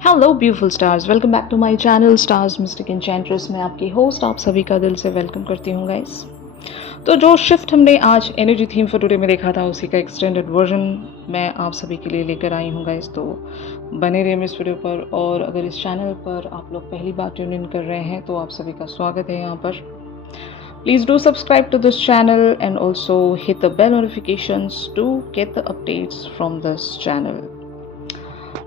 Hello beautiful stars, welcome back to my channel stars mystic enchantress. मैं आपकी host आप सभी का दिल से वेलकम करती हूँ गाइस। तो जो शिफ्ट हमने आज एनर्जी थीम फॉर टुडे में देखा था, उसी का एक्सटेंडेड वर्जन मैं आप सभी के लिए लेकर आई हूँ गाइस। तो बने रहिए इस वीडियो पर, और अगर इस चैनल पर आप लोग पहली बार ट्यून इन कर रहे हैं तो आप सभी का स्वागत है यहाँ पर। Please do subscribe to this channel and also hit the bell notifications to get the updates from this channel.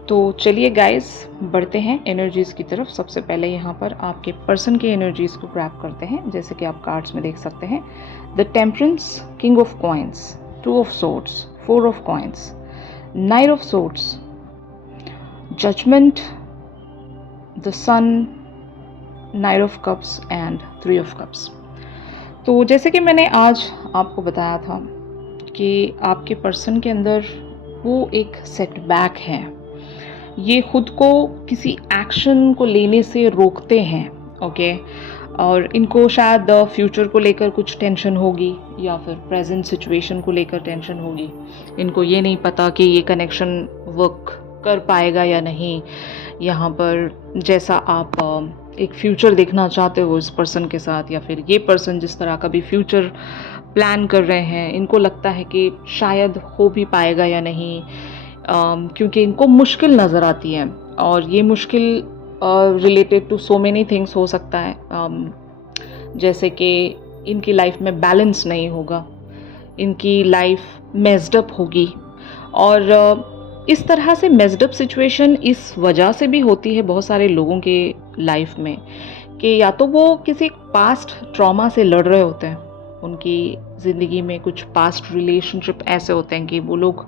तो चलिए गाइस, बढ़ते हैं एनर्जीज़ की तरफ। सबसे पहले यहाँ पर आपके पर्सन की एनर्जीज़ को ग्रैब करते हैं। जैसे कि आप कार्ड्स में देख सकते हैं, the temperance, king of coins, two of swords, four of coins, knight of swords, judgment, the sun, knight of cups and three of cups. तो जैसे कि मैंने आज आपको बताया था कि आपके पर्सन के अंदर वो एक सेटबैक है, ये खुद को किसी एक्शन को लेने से रोकते हैं, ओके। और इनको शायद फ्यूचर को लेकर कुछ टेंशन होगी या फिर प्रेजेंट सिचुएशन को लेकर टेंशन होगी। इनको ये नहीं पता कि ये कनेक्शन वर्क कर पाएगा या नहीं। यहाँ पर जैसा आप एक फ्यूचर देखना चाहते हो इस पर्सन के साथ, या फिर ये पर्सन जिस तरह का भी फ्यूचर प्लान कर रहे हैं, इनको लगता है कि शायद हो भी पाएगा या नहीं, क्योंकि इनको मुश्किल नज़र आती है। और ये मुश्किल related to so many things हो सकता है, जैसे कि इनकी लाइफ में बैलेंस नहीं होगा, इनकी लाइफ मेस्ड अप होगी। और इस तरह से मेस्ड अप सिचुएशन इस वजह से भी होती है बहुत सारे लोगों के लाइफ में कि या तो वो किसी पास्ट ट्रॉमा से लड़ रहे होते हैं, उनकी ज़िंदगी में कुछ पास्ट रिलेशनशिप ऐसे होते हैं कि वो लोग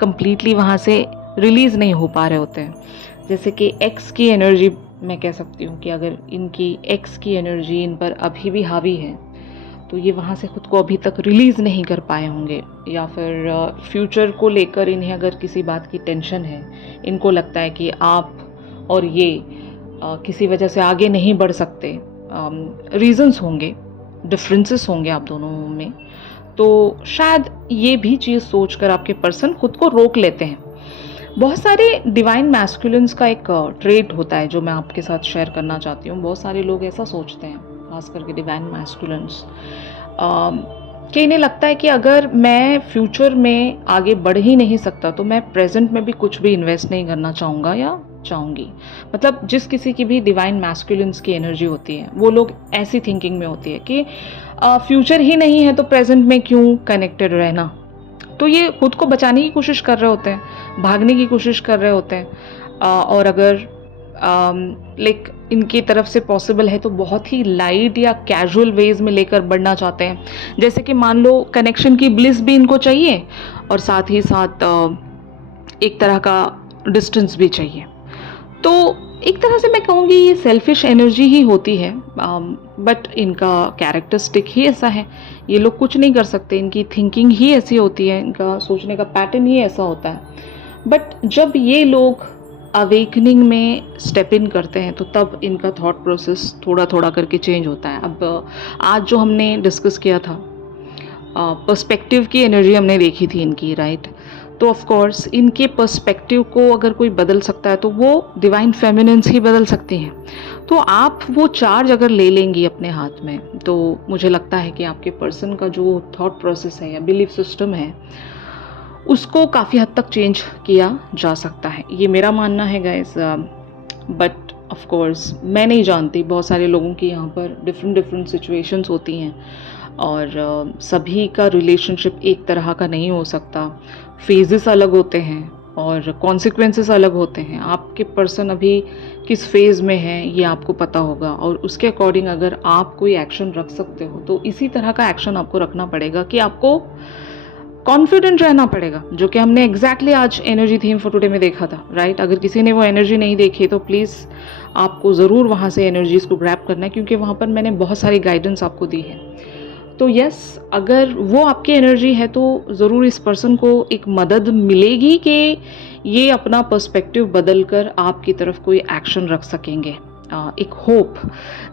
कंप्लीटली वहाँ से रिलीज़ नहीं हो पा रहे होते हैं। जैसे कि एक्स की एनर्जी मैं कह सकती हूँ कि अगर इनकी एक्स की एनर्जी इन पर अभी भी हावी है तो ये वहाँ से ख़ुद को अभी तक रिलीज़ नहीं कर पाए होंगे। या फिर फ्यूचर को लेकर इन्हें अगर किसी बात की टेंशन है, इनको लगता है कि आप और ये किसी वजह से आगे नहीं बढ़ सकते, रीज़न्स होंगे, डिफरेंसेस होंगे आप दोनों में, तो शायद ये भी चीज़ सोचकर आपके पर्सन खुद को रोक लेते हैं। बहुत सारे डिवाइन मैस्कुलिन्स का एक ट्रेट होता है जो मैं आपके साथ शेयर करना चाहती हूँ। बहुत सारे लोग ऐसा सोचते हैं, खास करके डिवाइन मैस्कुलिन्स, कि इन्हें लगता है कि अगर मैं फ्यूचर में आगे बढ़ ही नहीं सकता तो मैं प्रेजेंट में भी कुछ भी इन्वेस्ट नहीं करना चाहूँगा या चाहूँगी। मतलब जिस किसी की भी डिवाइन मैस्कुलिन्स की एनर्जी होती है, वो लोग ऐसी थिंकिंग में होती है कि फ्यूचर ही नहीं है तो प्रेजेंट में क्यों कनेक्टेड रहना। तो ये खुद को बचाने की कोशिश कर रहे होते हैं, भागने की कोशिश कर रहे होते हैं। और अगर लाइक इनकी तरफ से पॉसिबल है तो बहुत ही लाइट या कैजुअल वेज में लेकर बढ़ना चाहते हैं। जैसे कि मान लो कनेक्शन की ब्लिस भी इनको चाहिए और साथ ही साथ एक तरह का डिस्टेंस भी चाहिए। तो एक तरह से मैं कहूँगी ये सेल्फिश एनर्जी ही होती है, बट इनका कैरेक्टरिस्टिक ही ऐसा है। ये लोग कुछ नहीं कर सकते, इनकी थिंकिंग ही ऐसी होती है, इनका सोचने का पैटर्न ही ऐसा होता है। बट जब ये लोग अवेकनिंग में स्टेप इन करते हैं तो तब इनका थॉट प्रोसेस थोड़ा थोड़ा करके चेंज होता है। अब आज जो हमने डिस्कस किया था, पर्सपेक्टिव की एनर्जी हमने देखी थी इनकी, राइट। तो ऑफ कोर्स इनके पर्सपेक्टिव को अगर कोई बदल सकता है तो वो डिवाइन फेमिनिन्स ही बदल सकती हैं। तो आप वो चार्ज अगर ले लेंगी अपने हाथ में तो मुझे लगता है कि आपके पर्सन का जो थॉट प्रोसेस है या बिलीफ सिस्टम है उसको काफ़ी हद तक चेंज किया जा सकता है। ये मेरा मानना है गाइस, बट ऑफ कोर्स मैं नहीं जानती, बहुत सारे लोगों की यहाँ पर डिफरेंट सिचुएशंस होती हैं और सभी का रिलेशनशिप एक तरह का नहीं हो सकता। फेजेस अलग होते हैं और कॉन्सिक्वेंसेस अलग होते हैं। आपके पर्सन अभी किस फेज़ में है ये आपको पता होगा, और उसके अकॉर्डिंग अगर आप कोई एक्शन रख सकते हो तो इसी तरह का एक्शन आपको रखना पड़ेगा कि आपको कॉन्फिडेंट रहना पड़ेगा, जो कि हमने एग्जैक्टली आज एनर्जी थीम फॉर टुडे में देखा था, राइट। अगर किसी ने वो एनर्जी नहीं देखी तो प्लीज़ आपको ज़रूर वहाँ से एनर्जीज़ को ग्रैब करना है, क्योंकि वहाँ पर मैंने बहुत सारी गाइडेंस आपको दी है। तो यस, अगर वो आपकी एनर्जी है तो ज़रूर इस पर्सन को एक मदद मिलेगी कि ये अपना पर्सपेक्टिव बदल कर आपकी तरफ कोई एक्शन रख सकेंगे। एक होप,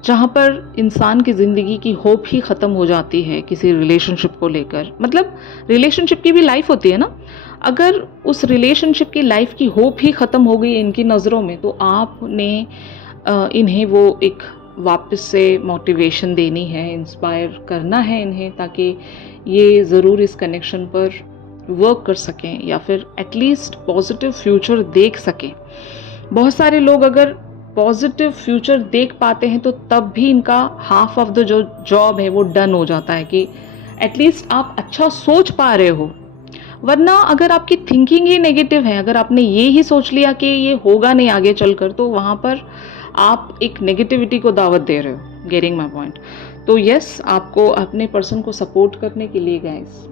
जहाँ पर इंसान की ज़िंदगी की होप ही ख़त्म हो जाती है किसी रिलेशनशिप को लेकर। मतलब रिलेशनशिप की भी लाइफ होती है ना, अगर उस रिलेशनशिप की लाइफ की होप ही ख़त्म हो गई इनकी नज़रों में, तो आपने इन्हें वो एक वापस से मोटिवेशन देनी है, इंस्पायर करना है इन्हें, ताकि ये ज़रूर इस कनेक्शन पर वर्क कर सकें या फिर एटलीस्ट पॉजिटिव फ्यूचर देख सकें। बहुत सारे लोग अगर पॉजिटिव फ्यूचर देख पाते हैं तो तब भी इनका हाफ ऑफ द जो जॉब है वो डन हो जाता है, कि एटलीस्ट आप अच्छा सोच पा रहे हो। वरना अगर आपकी थिंकिंग ही नेगेटिव है, अगर आपने ये ही सोच लिया कि ये होगा नहीं आगे चलकर, तो वहाँ पर आप एक नेगेटिविटी को दावत दे रहे हो। Getting my point? तो यस, आपको अपने पर्सन को सपोर्ट करने के लिए गाइस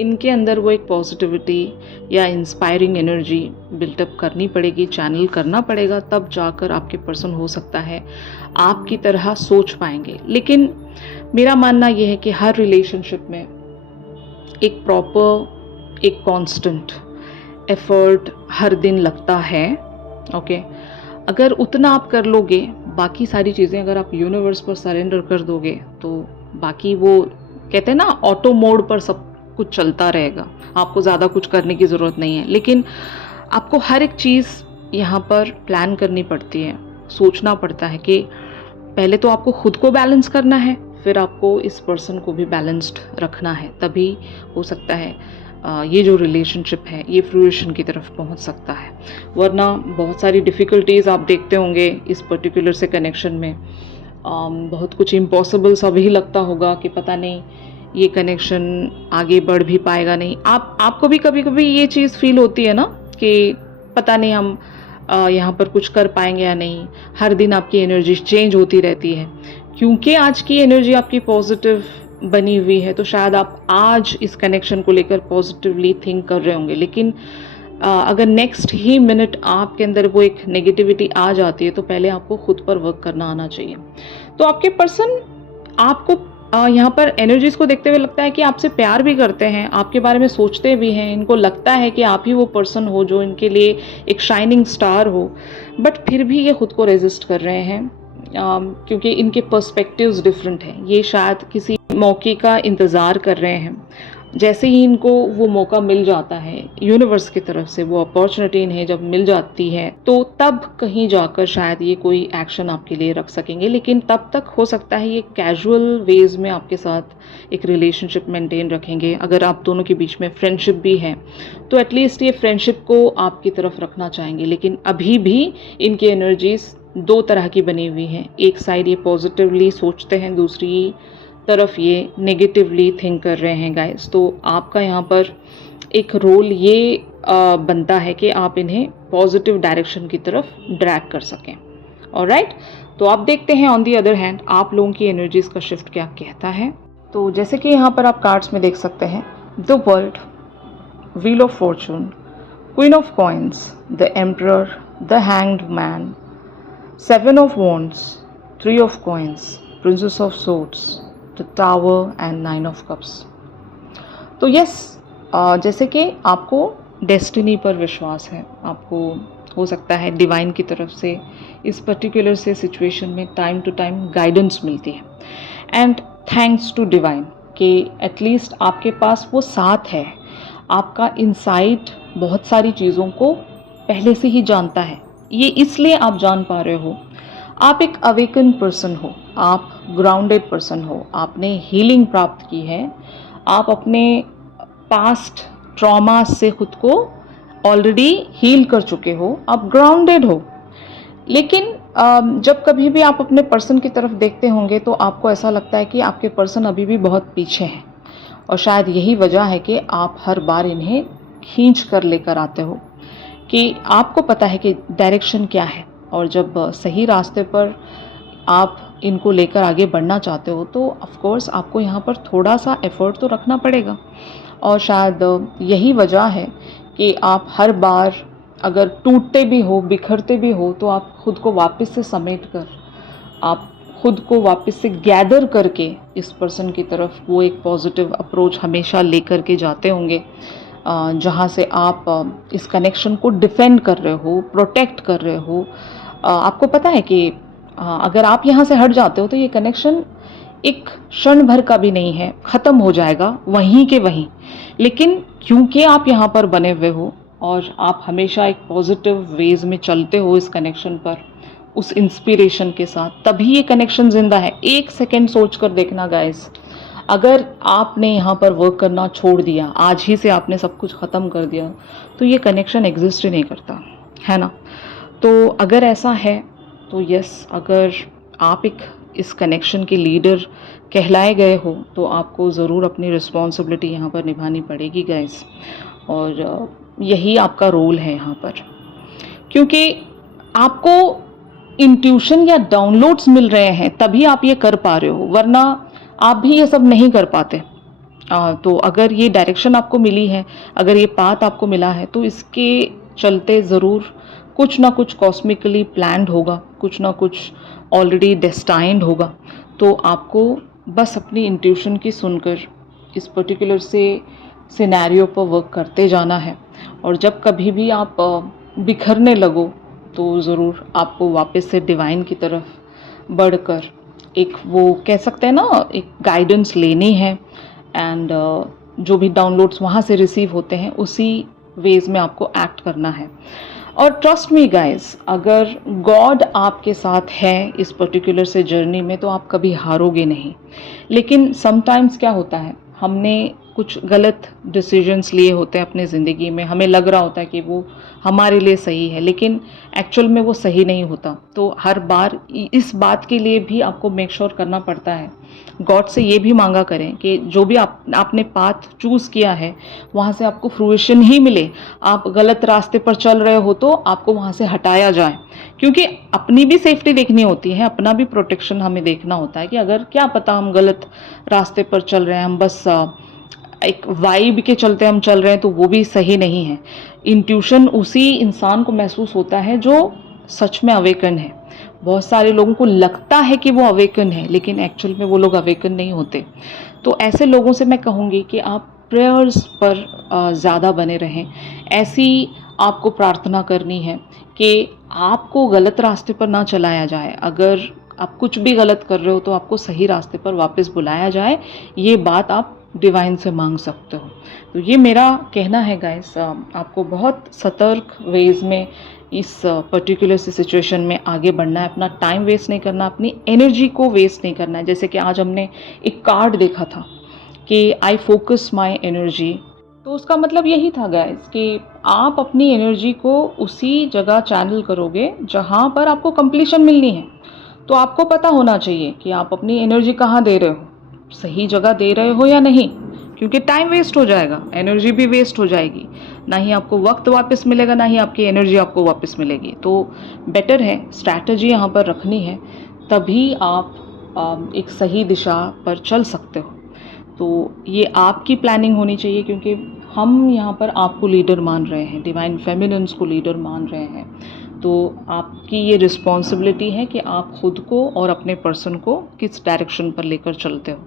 इनके अंदर वो एक पॉजिटिविटी या इंस्पायरिंग एनर्जी बिल्टअप करनी पड़ेगी, चैनल करना पड़ेगा, तब जाकर आपके पर्सन हो सकता है आपकी तरह सोच पाएंगे। लेकिन मेरा मानना यह है कि हर रिलेशनशिप में एक प्रॉपर, एक कांस्टेंट एफर्ट हर दिन लगता है। ओके, अगर उतना आप कर लोगे, बाकी सारी चीज़ें अगर आप यूनिवर्स पर सरेंडर कर दोगे, तो बाकी वो कहते हैं ना, ऑटो मोड पर सब कुछ चलता रहेगा, आपको ज़्यादा कुछ करने की ज़रूरत नहीं है। लेकिन आपको हर एक चीज़ यहाँ पर प्लान करनी पड़ती है, सोचना पड़ता है कि पहले तो आपको खुद को बैलेंस करना है, फिर आपको इस पर्सन को भी बैलेंस्ड रखना है, तभी हो सकता है ये जो रिलेशनशिप है ये फ्रूइशन की तरफ पहुंच सकता है। वरना बहुत सारी डिफ़िकल्टीज़ आप देखते होंगे इस पर्टिकुलर से कनेक्शन में। बहुत कुछ इम्पॉसिबल सा भी लगता होगा कि पता नहीं ये कनेक्शन आगे बढ़ भी पाएगा नहीं। आपको भी कभी कभी ये चीज़ फील होती है ना कि पता नहीं हम यहाँ पर कुछ कर पाएंगे या नहीं। हर दिन आपकी एनर्जी चेंज होती रहती है, क्योंकि आज की एनर्जी आपकी पॉजिटिव बनी हुई है, तो शायद आप आज इस कनेक्शन को लेकर पॉजिटिवली थिंक कर रहे होंगे। लेकिन अगर नेक्स्ट ही मिनट आपके अंदर वो एक नेगेटिविटी आ जाती है, तो पहले आपको खुद पर वर्क करना आना चाहिए। तो आपके पर्सन आपको यहाँ पर एनर्जीज को देखते हुए लगता है कि आपसे प्यार भी करते हैं, आपके बारे में सोचते भी हैं, इनको लगता है कि आप ही वो पर्सन हो जो इनके लिए एक शाइनिंग स्टार हो। बट फिर भी ये खुद को रेजिस्ट कर रहे हैं, क्योंकि इनके पर्सपेक्टिव्स डिफरेंट हैं। ये शायद किसी मौके का इंतज़ार कर रहे हैं। जैसे ही इनको वो मौका मिल जाता है यूनिवर्स की तरफ से, वो अपॉर्चुनिटी इन्हें जब मिल जाती है, तो तब कहीं जाकर शायद ये कोई एक्शन आपके लिए रख सकेंगे। लेकिन तब तक हो सकता है ये कैजुअल वेज में आपके साथ एक रिलेशनशिप मेंटेन रखेंगे। अगर आप दोनों के बीच में फ्रेंडशिप भी है, तो एटलीस्ट ये फ्रेंडशिप को आपकी तरफ रखना चाहेंगे। लेकिन अभी भी इनकी एनर्जीज दो तरह की बनी हुई हैं। एक साइड ये पॉजिटिवली सोचते हैं, दूसरी तरफ ये नेगेटिवली थिंक कर रहे हैं गाइस। तो आपका यहाँ पर एक रोल ये बनता है कि आप इन्हें पॉजिटिव डायरेक्शन की तरफ ड्रैग कर सकें। ऑलराइट, तो आप देखते हैं ऑन दी अदर हैंड आप लोगों की एनर्जीज का शिफ्ट क्या कहता है। तो जैसे कि यहाँ पर आप कार्ड्स में देख सकते हैं, the world, wheel of Fortune, queen of coins, the emperor, the hanged man, seven of wands, three of coins, princess of swords, the tower and nine of cups. तो यस, जैसे कि आपको डेस्टिनी पर विश्वास है, आपको हो सकता है डिवाइन की तरफ से इस पर्टिकुलर से सिचुएशन में टाइम टू टाइम गाइडेंस मिलती है। एंड थैंक्स टू डिवाइन कि एटलीस्ट आपके पास वो साथ है। आपका इनसाइट बहुत सारी चीज़ों को पहले से ही जानता है। ये इसलिए आप जान पा रहे हो, आप एक अवेकन पर्सन हो, आप ग्राउंडेड पर्सन हो, आपने हीलिंग प्राप्त की है, आप अपने पास्ट ट्रॉमा से खुद को ऑलरेडी हील कर चुके हो, आप ग्राउंडेड हो। लेकिन जब कभी भी आप अपने पर्सन की तरफ देखते होंगे तो आपको ऐसा लगता है कि आपके पर्सन अभी भी बहुत पीछे हैं, और शायद यही वजह है कि आप हर बार इन्हें खींच कर लेकर आते हो, कि आपको पता है कि डायरेक्शन क्या है। और जब सही रास्ते पर आप इनको लेकर आगे बढ़ना चाहते हो, तो ऑफ कोर्स आपको यहाँ पर थोड़ा सा एफर्ट तो रखना पड़ेगा। और शायद यही वजह है कि आप हर बार अगर टूटते भी हो, बिखरते भी हो, तो आप खुद को वापस से समेट कर, आप खुद को वापस से गैदर करके इस पर्सन की तरफ वो एक पॉजिटिव अप्रोच हमेशा लेकर के जाते होंगे, जहाँ से आप इस कनेक्शन को डिफेंड कर रहे हो, प्रोटेक्ट कर रहे हो। आपको पता है कि अगर आप यहाँ से हट जाते हो तो ये कनेक्शन एक क्षण भर का भी नहीं है, ख़त्म हो जाएगा वहीं के वहीं। लेकिन क्योंकि आप यहाँ पर बने हुए हो और आप हमेशा एक पॉजिटिव वेज में चलते हो इस कनेक्शन पर, उस इंस्पिरेशन के साथ, तभी ये कनेक्शन जिंदा है। एक सेकेंड सोच कर देखना गाइस, अगर आपने यहाँ पर वर्क करना छोड़ दिया, आज ही से आपने सब कुछ ख़त्म कर दिया, तो ये कनेक्शन एग्जिस्ट ही नहीं करता, है ना। तो अगर ऐसा है तो यस, अगर आप एक इस कनेक्शन के लीडर कहलाए गए हो तो आपको ज़रूर अपनी रिस्पॉन्सिबिलिटी यहाँ पर निभानी पड़ेगी गाइस। और यही आपका रोल है यहाँ पर, क्योंकि आपको इंट्यूशन या डाउनलोड्स मिल रहे हैं तभी आप ये कर पा रहे हो, वरना आप भी ये सब नहीं कर पाते। तो अगर ये डायरेक्शन आपको मिली है, अगर ये पाथ आपको मिला है, तो इसके चलते ज़रूर कुछ ना कुछ कॉस्मिकली प्लान्ड होगा, कुछ ना कुछ ऑलरेडी डेस्टाइंड होगा। तो आपको बस अपनी इंट्यूशन की सुनकर इस पर्टिकुलर से सिनेरियो पर वर्क करते जाना है। और जब कभी भी आप बिखरने लगो तो ज़रूर आपको वापस से डिवाइन की तरफ बढ़कर एक, वो कह सकते हैं ना, एक गाइडेंस लेनी है। एंड जो भी डाउनलोड्स वहाँ से रिसीव होते हैं उसी वेज में आपको एक्ट करना है। और ट्रस्ट मी गाइस, अगर गॉड आपके साथ है इस पर्टिकुलर से जर्नी में तो आप कभी हारोगे नहीं। लेकिन समटाइम्स क्या होता है, हमने कुछ गलत डिसीजंस लिए होते हैं अपनी ज़िंदगी में, हमें लग रहा होता है कि वो हमारे लिए सही है, लेकिन एक्चुअल में वो सही नहीं होता। तो हर बार इस बात के लिए भी आपको मेक श्योर करना पड़ता है, गॉड से ये भी मांगा करें कि जो भी आपने पाथ चूज़ किया है वहाँ से आपको फ्रूइशन ही मिले। आप गलत रास्ते पर चल रहे हो तो आपको वहाँ से हटाया जाए, क्योंकि अपनी भी सेफ्टी देखनी होती है, अपना भी प्रोटेक्शन हमें देखना होता है कि अगर क्या पता हम गलत रास्ते पर चल रहे हैं, हम बस एक वाइब के चलते हम चल रहे हैं, तो वो भी सही नहीं है। इंट्यूशन उसी इंसान को महसूस होता है जो सच में अवेकन है। बहुत सारे लोगों को लगता है कि वो अवेकन है, लेकिन एक्चुअल में वो लोग अवेकन नहीं होते। तो ऐसे लोगों से मैं कहूँगी कि आप प्रेयर्स पर ज़्यादा बने रहें। ऐसी आपको प्रार्थना करनी है कि आपको गलत रास्ते पर ना चलाया जाए। अगर आप कुछ भी गलत कर रहे हो तो आपको सही रास्ते पर वापस बुलाया जाए, ये बात आप डिवाइन से मांग सकते हो। तो ये मेरा कहना है गाइस, आपको बहुत सतर्क वेज में इस पर्टिकुलर सी सिचुएशन में आगे बढ़ना है। अपना टाइम वेस्ट नहीं करना, अपनी एनर्जी को वेस्ट नहीं करना है। जैसे कि आज हमने एक कार्ड देखा था कि आई फोकस माई एनर्जी, तो उसका मतलब यही था गाइस कि आप अपनी एनर्जी को उसी जगह चैनल करोगे जहाँ पर आपको कंप्लीशन मिलनी है। तो आपको पता होना चाहिए कि आप अपनी एनर्जी कहाँ दे रहे हो, सही जगह दे रहे हो या नहीं, क्योंकि टाइम वेस्ट हो जाएगा, एनर्जी भी वेस्ट हो जाएगी, ना ही आपको वक्त वापस मिलेगा, ना ही आपकी एनर्जी आपको वापस मिलेगी। तो बेटर है स्ट्रैटेजी यहाँ पर रखनी है, तभी आप एक सही दिशा पर चल सकते हो। तो ये आपकी प्लानिंग होनी चाहिए, क्योंकि हम यहाँ पर आपको लीडर मान रहे हैं, डिवाइन फेमिनिन्स को लीडर मान रहे हैं। तो आपकी ये रिस्पॉन्सिबिलिटी है कि आप खुद को और अपने पर्सन को किस डायरेक्शन पर लेकर चलते हो।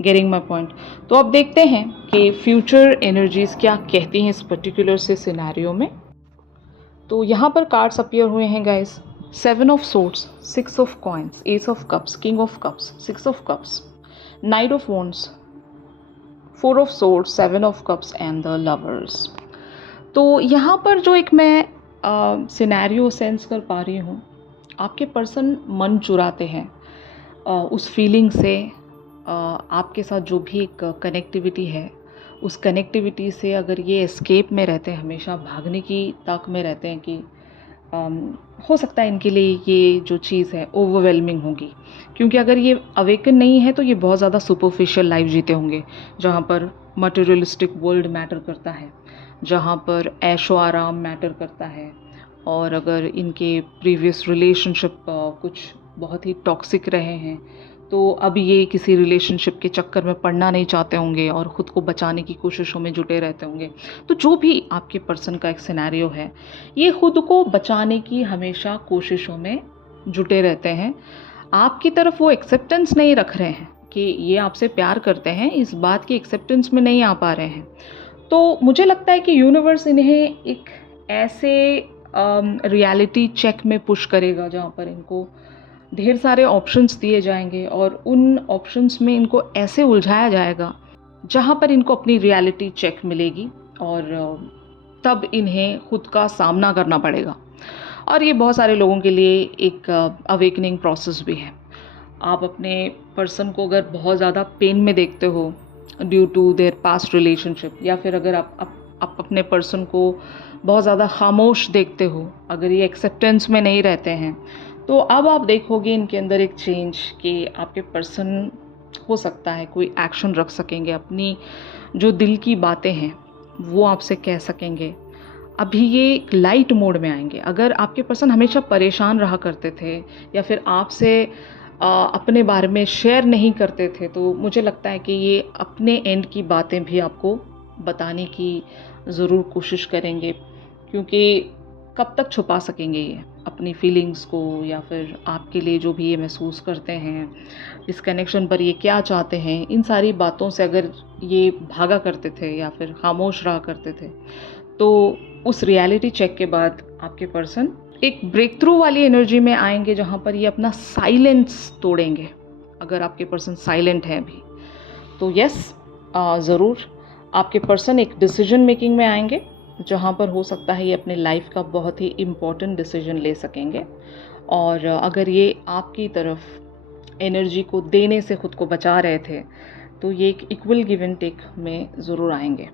Getting my point. तो अब देखते हैं कि फ्यूचर एनर्जीज क्या कहती हैं इस पर्टिकुलर से सिनेरियो में। तो यहाँ पर कार्ड्स अपीयर हुए हैं guys, 7 of swords, 6 of coins, S of cups, king of cups, 6 of cups, night of wands, 4 of swords, 7 of cups and the lovers. तो यहाँ पर जो एक मैं सिनेरियो सेंस कर पा रही हूँ, आपके पर्सन मन चुराते हैं उस फीलिंग से। आपके साथ जो भी एक कनेक्टिविटी है, उस कनेक्टिविटी से अगर ये एस्केप में रहते हैं, हमेशा भागने की ताक में रहते हैं कि हो सकता है इनके लिए ये जो चीज़ है ओवरवेलमिंग होगी, क्योंकि अगर ये अवेकन नहीं है तो ये बहुत ज़्यादा सुपरफिशियल लाइफ जीते होंगे, जहाँ पर मटेरियलिस्टिक वर्ल्ड मैटर करता है, जहाँ पर ऐशो आराम मैटर करता है। और अगर इनके प्रीवियस रिलेशनशिप कुछ बहुत ही टॉक्सिक रहे हैं, तो अब ये किसी रिलेशनशिप के चक्कर में पड़ना नहीं चाहते होंगे और ख़ुद को बचाने की कोशिशों में जुटे रहते होंगे। तो जो भी आपके पर्सन का एक सिनेरियो है, ये ख़ुद को बचाने की हमेशा कोशिशों में जुटे रहते हैं। आपकी तरफ वो एक्सेप्टेंस नहीं रख रहे हैं कि ये आपसे प्यार करते हैं, इस बात की एक्सेप्टेंस में नहीं आ पा रहे हैं। तो मुझे लगता है कि यूनिवर्स इन्हें एक ऐसे रियलिटी चेक में पुश करेगा जहाँ पर इनको ढेर सारे ऑप्शंस दिए जाएंगे और उन ऑप्शंस में इनको ऐसे उलझाया जाएगा जहाँ पर इनको अपनी रियलिटी चेक मिलेगी और तब इन्हें खुद का सामना करना पड़ेगा। और ये बहुत सारे लोगों के लिए एक अवेकनिंग प्रोसेस भी है। आप अपने पर्सन को अगर बहुत ज़्यादा पेन में देखते हो due to their past relationship, या फिर अगर आप अपने पर्सन को बहुत ज़्यादा खामोश देखते हो, अगर ये एक्सेप्टेंस में नहीं रहते हैं, तो अब आप देखोगे इनके अंदर एक चेंज कि आपके पर्सन हो सकता है कोई एक्शन रख सकेंगे, अपनी जो दिल की बातें हैं वो आपसे कह सकेंगे। अभी ये एक लाइट मोड में आएंगे। अगर आपके पर्सन हमेशा परेशान रहा करते थे या फिर आपसे अपने बारे में शेयर नहीं करते थे, तो मुझे लगता है कि ये अपने एंड की बातें भी आपको बताने की ज़रूर कोशिश करेंगे, क्योंकि कब तक छुपा सकेंगे ये अपनी फीलिंग्स को, या फिर आपके लिए जो भी ये महसूस करते हैं, इस कनेक्शन पर ये क्या चाहते हैं, इन सारी बातों से अगर ये भागा करते थे या फिर खामोश रहा करते थे, तो उस रियलिटी चेक के बाद आपके पर्सन एक ब्रेक थ्रू वाली एनर्जी में आएंगे जहाँ पर ये अपना साइलेंस तोड़ेंगे। अगर आपके पर्सन साइलेंट है अभी, तो यस, ज़रूर आपके पर्सन एक डिसीजन मेकिंग में आएंगे जहाँ पर हो सकता है ये अपने लाइफ का बहुत ही इम्पोर्टेंट डिसीजन ले सकेंगे। और अगर ये आपकी तरफ एनर्जी को देने से ख़ुद को बचा रहे थे, तो ये एक इक्वल गिव एंड टेक में ज़रूर आएंगे।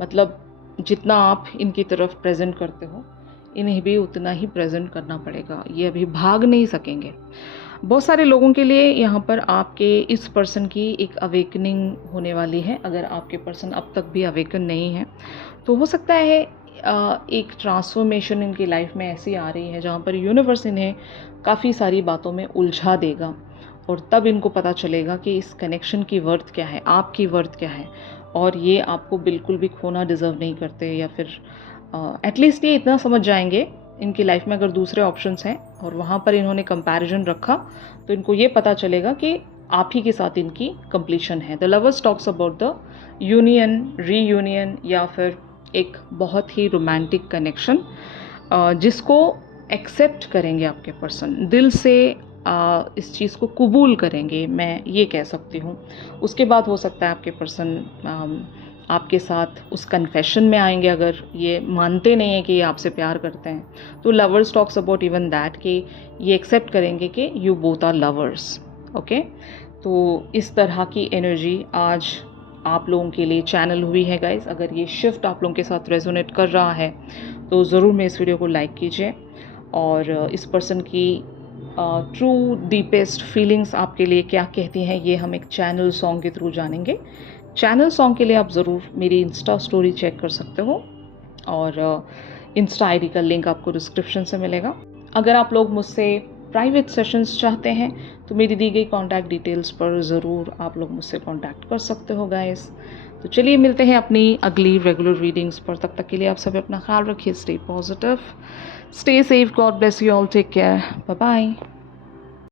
मतलब जितना आप इनकी तरफ प्रेजेंट करते हो, इन्हें भी उतना ही प्रेजेंट करना पड़ेगा। ये अभी भाग नहीं सकेंगे। बहुत सारे लोगों के लिए यहाँ पर आपके इस पर्सन की एक अवेकनिंग होने वाली है। अगर आपके पर्सन अब तक भी अवेकन नहीं है, तो हो सकता है एक ट्रांसफॉर्मेशन इनकी लाइफ में ऐसी आ रही है जहाँ पर यूनिवर्स इन्हें काफ़ी सारी बातों में उलझा देगा, और तब इनको पता चलेगा कि इस कनेक्शन की वर्थ क्या है, आपकी वर्थ क्या है, और ये आपको बिल्कुल भी खोना डिज़र्व नहीं करते। या फिर एटलीस्ट ये इतना समझ जाएंगे इनकी लाइफ में अगर दूसरे ऑप्शंस हैं और वहाँ पर इन्होंने कंपैरिजन रखा, तो इनको ये पता चलेगा कि आप ही के साथ इनकी कंप्लीशन है। The lovers talks about the union, reunion, या फिर एक बहुत ही रोमांटिक कनेक्शन जिसको एक्सेप्ट करेंगे आपके पर्सन, दिल से इस चीज़ को कबूल करेंगे, मैं ये कह सकती हूँ। उसके बाद हो सकता है आपके पर्सन आपके साथ उस कन्फेशन में आएंगे। अगर ये मानते नहीं हैं कि ये आपसे प्यार करते हैं, तो lovers talks about even that कि ये एक्सेप्ट करेंगे कि you both are lovers. Okay, तो इस तरह की एनर्जी आज आप लोगों के लिए चैनल हुई है गाइस। अगर ये शिफ्ट आप लोगों के साथ रेजोनेट कर रहा है, तो ज़रूर मैं इस वीडियो को लाइक कीजिए, और इस पर्सन की ट्रू डीपेस्ट फीलिंग्स आपके लिए क्या कहती हैं, ये हम एक चैनल सॉन्ग के थ्रू जानेंगे। चैनल सॉन्ग के लिए आप ज़रूर मेरी इंस्टा स्टोरी चेक कर सकते हो, और इंस्टा आईडी का लिंक आपको डिस्क्रिप्शन से मिलेगा। अगर आप लोग मुझसे प्राइवेट सेशंस चाहते हैं, तो मेरी दी गई कॉन्टैक्ट डिटेल्स पर ज़रूर आप लोग मुझसे कॉन्टैक्ट कर सकते हो गाइस। तो चलिए मिलते हैं अपनी अगली रेगुलर रीडिंग्स पर। तब तक के लिए आप सब अपना ख्याल रखिए। Stay positive, stay safe, God bless you all, take care, bye bye.